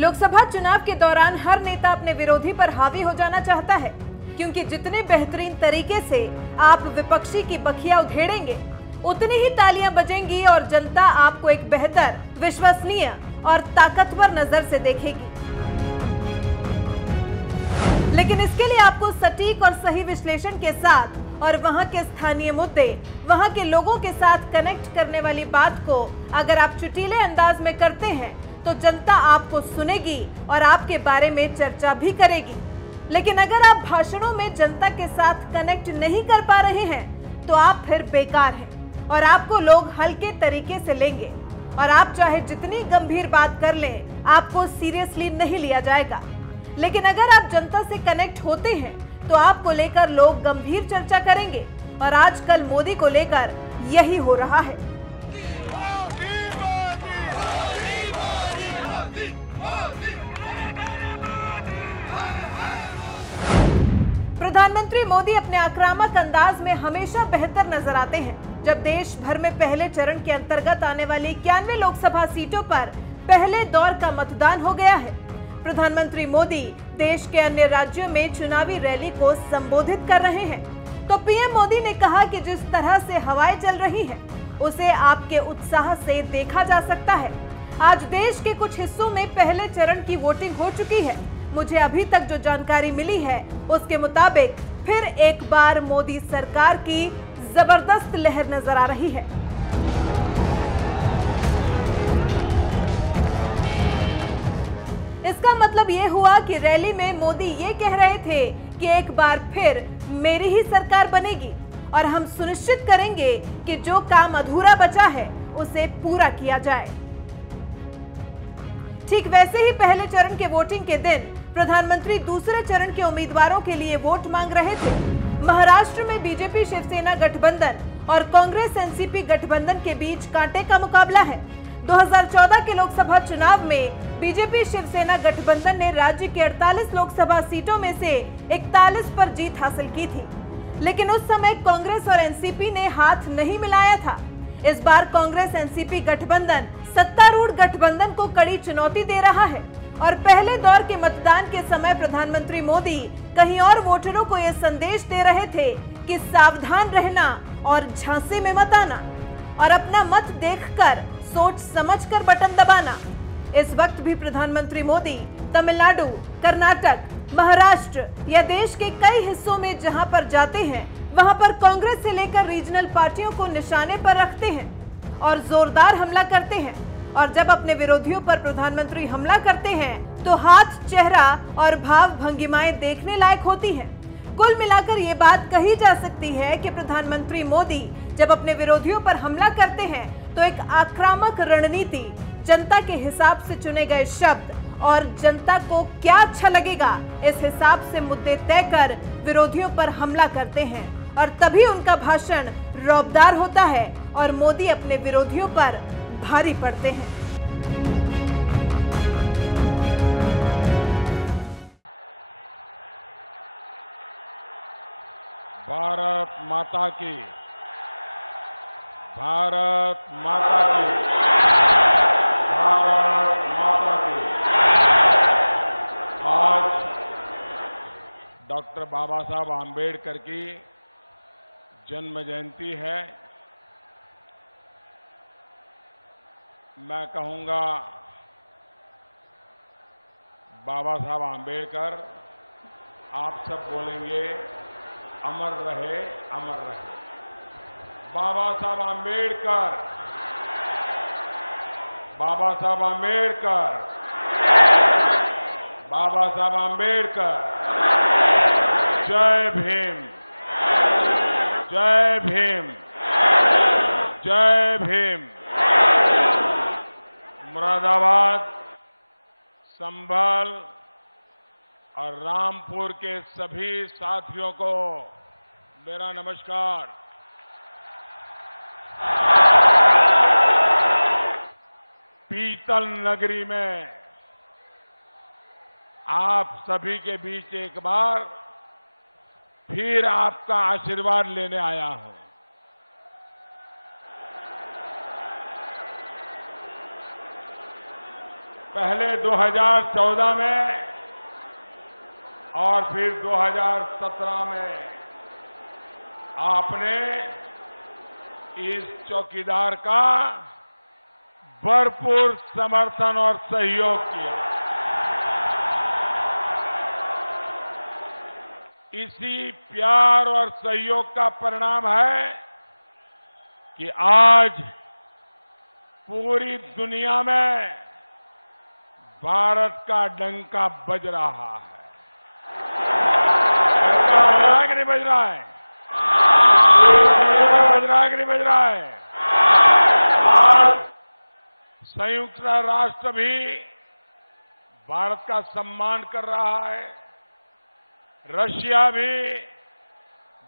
लोकसभा चुनाव के दौरान हर नेता अपने विरोधी पर हावी हो जाना चाहता है, क्योंकि जितने बेहतरीन तरीके से आप विपक्षी की बखिया उधेड़ेंगे, उतनी ही तालियां बजेंगी और जनता आपको एक बेहतर, विश्वसनीय और ताकतवर नजर से देखेगी। लेकिन इसके लिए आपको सटीक और सही विश्लेषण के साथ और वहां के स्थानीय मुद्दे, वहां के लोगों के साथ कनेक्ट करने वाली बात को अगर आप चुटीले अंदाज में करते हैं तो जनता आपको सुनेगी और आपके बारे में चर्चा भी करेगी। लेकिन अगर आप भाषणों में जनता के साथ कनेक्ट नहीं कर पा रहे हैं तो आप फिर बेकार हैं और आपको लोग हल्के तरीके से लेंगे और आप चाहे जितनी गंभीर बात कर लें, आपको सीरियसली नहीं लिया जाएगा। लेकिन अगर आप जनता से कनेक्ट होते हैं तो आपको लेकर लोग गंभीर चर्चा करेंगे और आजकल मोदी को लेकर यही हो रहा है। प्रधानमंत्री मोदी अपने आक्रामक अंदाज में हमेशा बेहतर नजर आते हैं। जब देश भर में पहले चरण के अंतर्गत आने वाली 91 लोकसभा सीटों पर पहले दौर का मतदान हो गया है, प्रधानमंत्री मोदी देश के अन्य राज्यों में चुनावी रैली को संबोधित कर रहे हैं। तो पीएम मोदी ने कहा कि जिस तरह से हवाएं चल रही हैं, उसे आपके उत्साह से देखा जा सकता है। आज देश के कुछ हिस्सों में पहले चरण की वोटिंग हो चुकी है। मुझे अभी तक जो जानकारी मिली है उसके मुताबिक फिर एक बार मोदी सरकार की जबरदस्त लहर नजर आ रही है। इसका मतलब यह हुआ कि रैली में मोदी ये कह रहे थे कि एक बार फिर मेरी ही सरकार बनेगी और हम सुनिश्चित करेंगे कि जो काम अधूरा बचा है उसे पूरा किया जाए। ठीक वैसे ही पहले चरण के वोटिंग के दिन प्रधानमंत्री दूसरे चरण के उम्मीदवारों के लिए वोट मांग रहे थे। महाराष्ट्र में बीजेपी शिवसेना गठबंधन और कांग्रेस एनसीपी गठबंधन के बीच कांटे का मुकाबला है। 2014 के लोकसभा चुनाव में बीजेपी शिवसेना गठबंधन ने राज्य के 48 लोकसभा सीटों में से 41 पर जीत हासिल की थी, लेकिन उस समय कांग्रेस और एनसीपी ने हाथ नहीं मिलाया था। इस बार कांग्रेस एनसीपी गठबंधन सत्तारूढ़ गठबंधन को कड़ी चुनौती दे रहा है और पहले दौर के मतदान के समय प्रधानमंत्री मोदी कहीं और वोटरों को यह संदेश दे रहे थे कि सावधान रहना और झांसे में मत आना और अपना मत देखकर सोच समझकर बटन दबाना। इस वक्त भी प्रधानमंत्री मोदी तमिलनाडु, कर्नाटक, महाराष्ट्र या देश के कई हिस्सों में जहां पर जाते हैं, वहां पर कांग्रेस से लेकर रीजनल पार्टियों को निशाने पर रखते हैं और जोरदार हमला करते हैं। और जब अपने विरोधियों पर प्रधानमंत्री हमला करते हैं तो हाथ, चेहरा और भाव भंगिमाएं देखने लायक होती हैं। कुल मिलाकर ये बात कही जा सकती है कि प्रधानमंत्री मोदी जब अपने विरोधियों पर हमला करते हैं तो एक आक्रामक रणनीति, जनता के हिसाब से चुने गए शब्द और जनता को क्या अच्छा लगेगा इस हिसाब से मुद्दे तय कर विरोधियों पर हमला करते हैं और तभी उनका भाषण रौबदार होता है और मोदी अपने विरोधियों पर भारी पड़ते हैं। भारत माता की, भारत माता की, भारत माता की। आज डॉक्टर बाबा साहब आम्बेडकर की जन्म जयंती है। मैं कहूंगा बाबा साहब आम्बेडकर, आप सब बोलेंगे अमर रहे, अमर रहे। बाबा साहब आम्बेडकर, बाबा साहब आम्बेडकर, बाबा साहब आम्बेडकर। जय भीम, जय भीम, जय भीम। मुरादाबाद, संभल और रामपुर के सभी साथियों को मेरा नमस्कार। पीतल नगरी में आप सभी के बीच एक बार फिर आपका आशीर्वाद लेने आया हूं। पहले 2014 में और फिर 2017 में आपने इस चौकीदार का भरपूर समर्थन और सहयोग किया। इसी प्यार और सहयोग का परिणाम है कि आज पूरी दुनिया में भारत का डंका बज रहा है। डंका बज रहा है कि नहीं बज रहा है? बज रहा है कि नहीं बज रहा है? आज संयुक्त राष्ट्र भी भारत का सम्मान कर रहा है। रशिया भी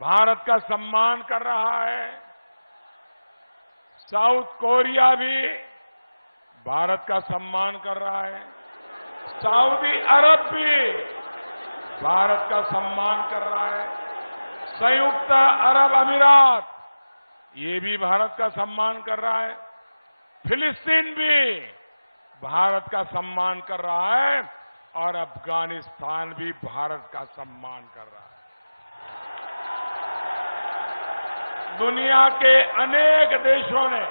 भारत का सम्मान कर रहा है। साउथ कोरिया भी भारत का सम्मान कर रहा है। सऊदी अरब भी भारत का सम्मान कर रहा है। संयुक्त अरब अमीरात ये भी भारत का सम्मान कर रहा है। फिलिस्तीन भी भारत का सम्मान कर रहा है और अफगानिस्तान भी भारत का सम्मान कर रहा है। दुनिया के अनेक देशों ने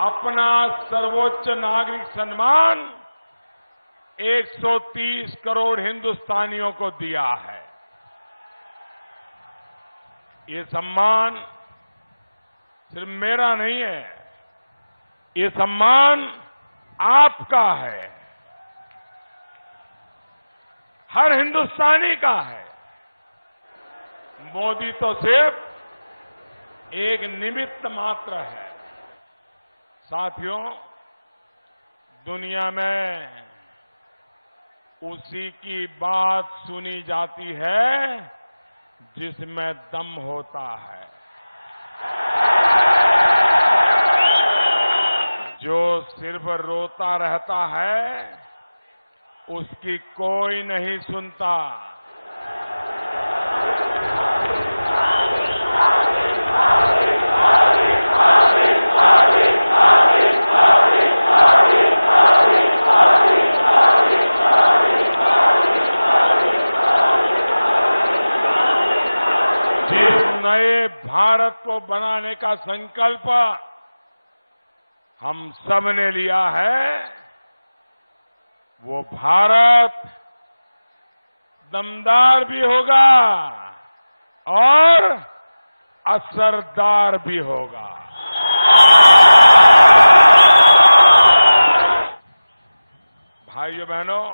अपना सर्वोच्च नागरिक सम्मान 130 करोड़ हिंदुस्तानियों को दिया है। ये सम्मान सिर्फ मेरा नहीं है, ये सम्मान आपका है, हर हिंदुस्तानी का है। मोदी तो सिर्फ एक निमित्त मात्र है। साथियों, दुनिया में उसी की बात सुनी जाती है जिसमें दम होता है। जो सिर्फ रोता रहता है उसकी कोई नहीं सुनता। जिस नए भारत को बनाने का संकल्प हम सब ने लिया है, वो भारत दमदार भी होगा और असरदार भी होगा। भाइयों बहनों,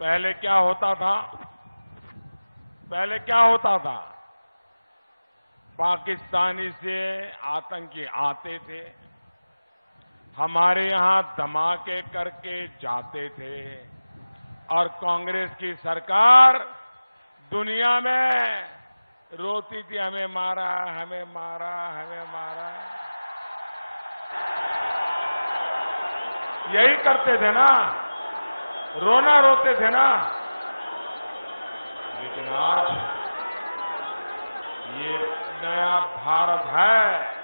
पहले क्या होता था? पाकिस्तानी से आतंकी आते थे, हमारे यहां धमाके करके जाते थे और कांग्रेस की सरकार दुनिया में रोती थी, हमें मारा, हमें मारा, हमें मारा। यही करते थे ना, रोना रोते थे ना। लेकिन आज ये नया भारत है।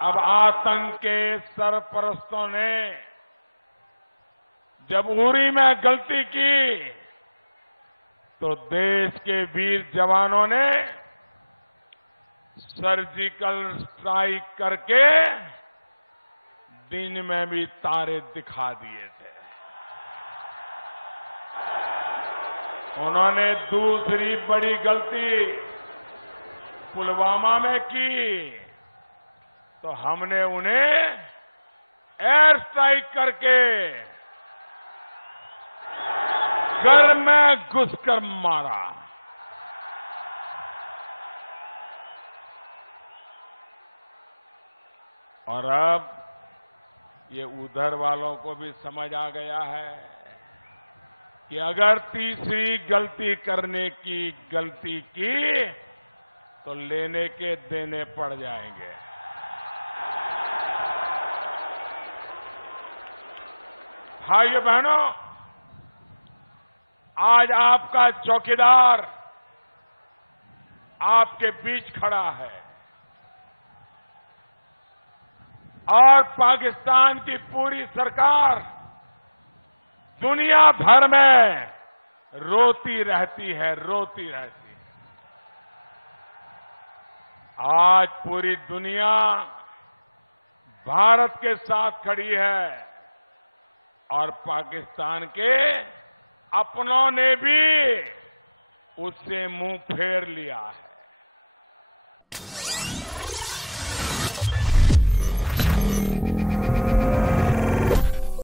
अब आतंक के सरपरस्तों ने जब उरी में गलती की तो देश के वीर जवानों ने सर्जिकल स्ट्राइक करके दिन में भी तारे दिखा दिए थे। उन्होंने दूसरी बड़ी गलती पुलवामा में की तो हमने उन्हें एयर स्ट्राइक करके घर में घुसकर मारा। और अब ये उधर वालों को भी समझ आ गया है कि अगर तीसरी गलती करने की गलती की तो लेने के देने पड़ जाएंगे। भाइयों बहनों, आज आपका चौकीदार आपके बीच खड़ा है। और पाकिस्तान की पूरी सरकार दुनिया भर में रोती रहती है, रोती रहती है। आज पूरी दुनिया भारत के साथ खड़ी है और पाकिस्तान के अपनों ने भी उससे मुंह फेर लिया है।